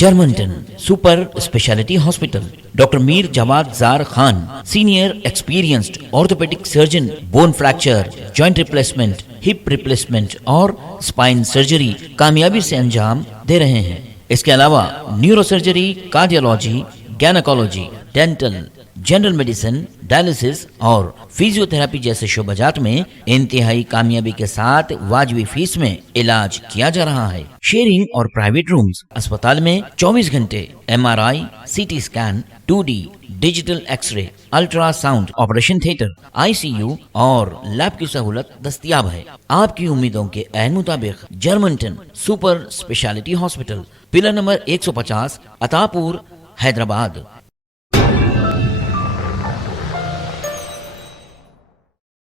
Germanton super speciality hospital, doctor Mir Jawad jar Khan, senior experienced orthopaedic surgeon, bone fracture, joint replacement, hip replacement और spine surgery कामयाबी से अंजाम दे रहे हैं। इसके अलावा neuro surgery, cardiology, gynaecology, dental, general medicine, dialysis और फिजियोथेरेपी जैसे शोबाजात में इंतहाई कामयाबी के साथ वाजबी फीस में इलाज किया जा रहा है। शेयरिंग और प्राइवेट रूम्स, अस्पताल में 24 घंटे MRI, CT scan, 2D digital x ray, ultrasound, operation theatre, ICU और लैब की सहूलत दस्तयाब है। आपकी उम्मीदों के ऐन मुताबिक Germanton super speciality hospital, pillar number 150, Attapur, Hyderabad.